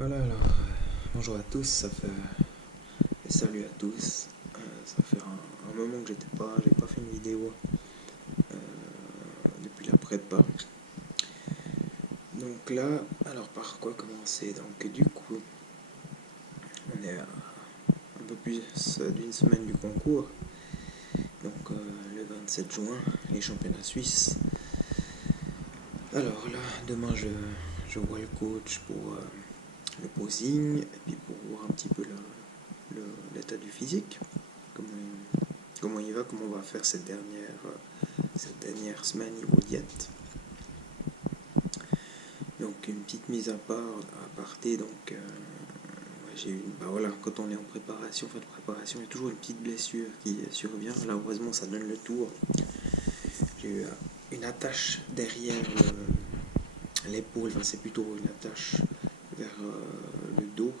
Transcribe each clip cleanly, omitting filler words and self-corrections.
Voilà, alors, bonjour à tous, et salut à tous. Ça fait un moment que j'ai pas fait une vidéo euh, depuis la prépa. Donc là, alors par quoi commencer? Donc du coup, on est à un peu plus d'une semaine du concours. Donc le 27 juin, les championnats suisses. Alors là, demain je vois le coach pour le posing et puis pour voir un petit peu l'état du physique, comment, comment il va, comment on va faire cette dernière semaine niveau diète. Donc une petite mise à part, à parté, donc j'ai eu, bah voilà, quand on est en préparation, fin de préparation, il y a toujours une petite blessure qui survient. Là heureusement ça donne le tour. J'ai eu une attache derrière l'épaule, enfin c'est plutôt une attache vers le dos.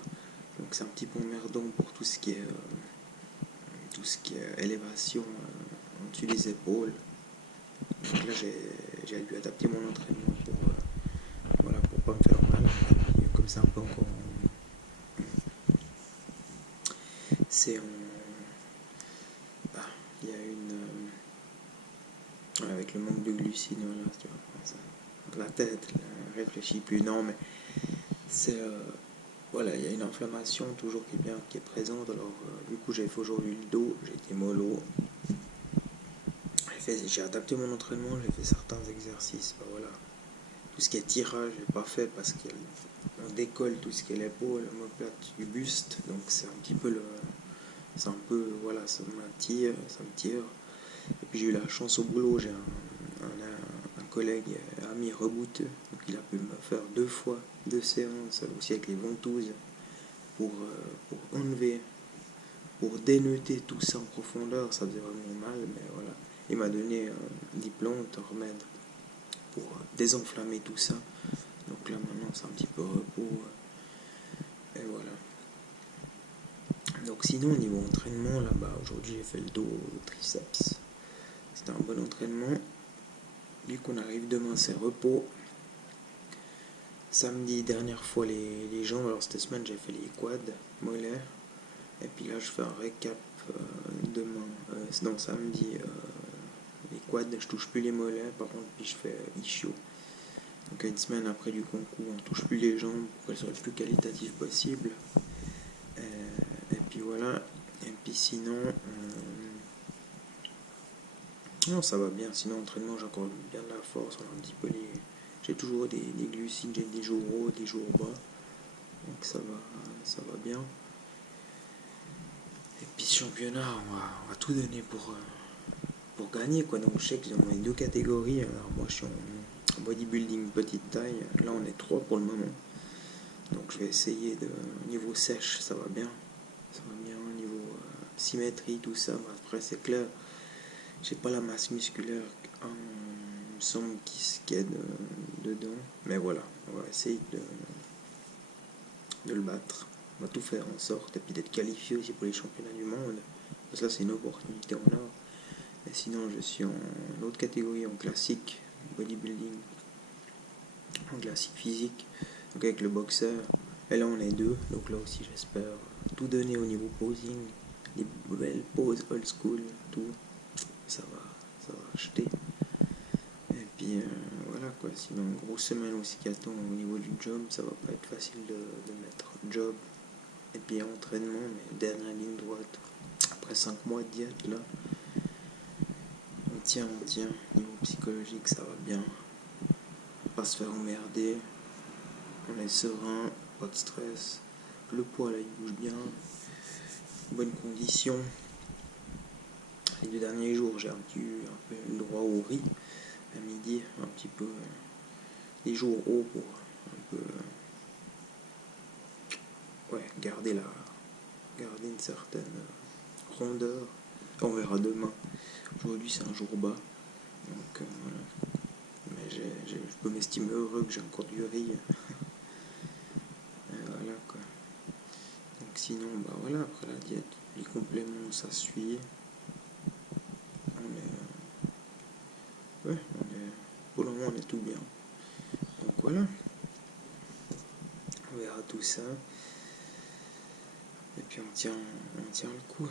Donc c'est un petit peu emmerdant pour tout ce qui est élévation au-dessus des épaules. Donc là j'ai dû adapter mon entraînement pour voilà, pour pas me faire mal. Et puis, comme c'est un peu encore c'est en ah, il y a avec le manque de glucides, voilà, tu vois, la tête réfléchit plus, non mais c'est voilà, il y a une inflammation toujours qui est présente. Alors du coup j'ai fait aujourd'hui le dos, j'ai été mollo. J'ai adapté mon entraînement, j'ai fait certains exercices, bah voilà. Tout ce qui est tirage, j'ai pas fait parce qu'on décolle tout ce qui est l'épaule, l'omoplate du buste, donc c'est un petit peu c'est un peu, voilà, ça me tire. Et puis j'ai eu la chance au boulot, j'ai un collègue, ami rebouteux, donc il a pu me faire 2 séances, aussi avec les ventouses, pour enlever, pour déneuter tout ça en profondeur. Ça faisait vraiment mal, mais voilà. Il m'a donné 10 plantes, un remède pour désenflammer tout ça. Donc là maintenant c'est un petit peu repos. Et voilà. Donc sinon au niveau entraînement, là-bas aujourd'hui j'ai fait le dos, le triceps. C'était un bon entraînement. Vu qu'on arrive demain c'est repos. Samedi dernière fois les jambes, alors cette semaine j'ai fait les quads, mollets. Et puis là je fais un récap demain, non samedi, les quads, je touche plus les mollets, par contre puis je fais ischio. Donc une semaine après du concours, on touche plus les jambes pour qu'elles soient le plus qualitatives possible. Et puis voilà. Et puis sinon, non ça va bien. Sinon entraînement j'ai encore bien de la force, un petit peu j'ai toujours des glucides, j'ai des jours hauts, des jours bas. Donc ça va bien. Et puis ce championnat, on va tout donner pour gagner, quoi. Donc je sais qu'ils ont les 2 catégories. Alors moi je suis en bodybuilding petite taille. Là on est 3 pour le moment. Donc je vais essayer de. Niveau sèche, ça va bien. Ça va bien. Niveau symétrie, tout ça. Après c'est clair, j'ai pas la masse musculaire il me semble qui est dedans. Mais voilà, on va essayer de le battre. On va tout faire en sorte. Et puis d'être qualifié aussi pour les championnats du monde. Parce que là c'est une opportunité en or. Et sinon, je suis en autre catégorie, en classique bodybuilding, en classique physique, donc avec le boxeur. Et là, on est 2, donc là aussi, j'espère tout donner au niveau posing, les belles poses old school, tout. Ça va acheter. Et puis voilà quoi. Sinon, grosse semaine aussi qui attend au niveau du job. Ça va pas être facile de mettre job et puis entraînement, mais dernière ligne droite. Après 5 mois de diète là. On tient, niveau psychologique ça va bien, pas se faire emmerder, on est serein, pas de stress, le poids là il bouge bien, bonne condition. Les 2 derniers jours j'ai un peu le droit au riz à midi, un petit peu les jours hauts pour un peu garder une certaine rondeur. On verra demain. Aujourd'hui c'est un jour bas, donc voilà. Mais je peux m'estimer heureux que j'ai encore du riz. Voilà quoi. Donc sinon, bah voilà, après la diète, les compléments, ça suit. Pour le moment, on est tout bien. Donc voilà. On verra tout ça. Et puis on tient le coup.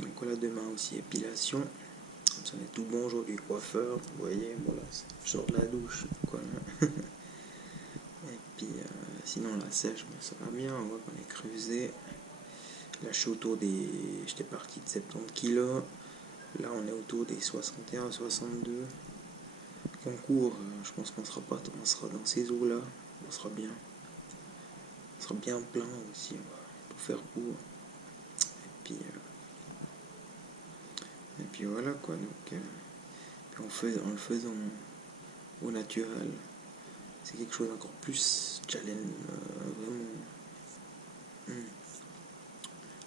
Donc voilà, demain aussi épilation. Comme ça on est tout bon aujourd'hui, coiffeur. Vous voyez, voilà, je sors de la douche. Quoi, et puis sinon la sèche, bon, ça va bien. On voit qu'on est creusé. Là je suis autour des. J'étais parti de 70 kilos. Là on est autour des 61, 62. Concours, je pense qu'on sera pas, on sera dans ces eaux là. On sera bien. On sera bien plein aussi. On va tout faire pour. Et puis voilà quoi. Donc en le faisant au naturel, c'est quelque chose d'encore plus challenge, vraiment.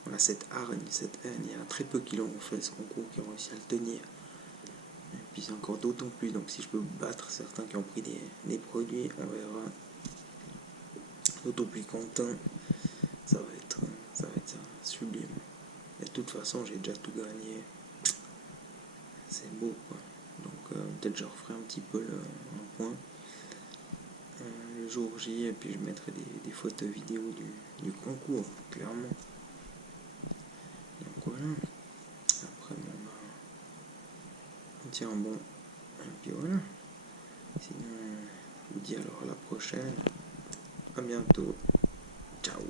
Voilà, cette hargne, cette haine, il y a très peu qui l'ont fait ce concours, qui ont réussi à le tenir. Et puis c'est encore d'autant plus, donc si je peux battre certains qui ont pris des produits, on verra. D'autant plus content, ça va être sublime. Et de toute façon, j'ai déjà tout gagné. C'est beau quoi. Donc peut-être je referai un petit peu un point le jour J, et puis je mettrai des photos vidéo du concours, clairement. Donc voilà. Après on tient bon. Et puis voilà. Sinon, je vous dis alors à la prochaine. À bientôt. Ciao.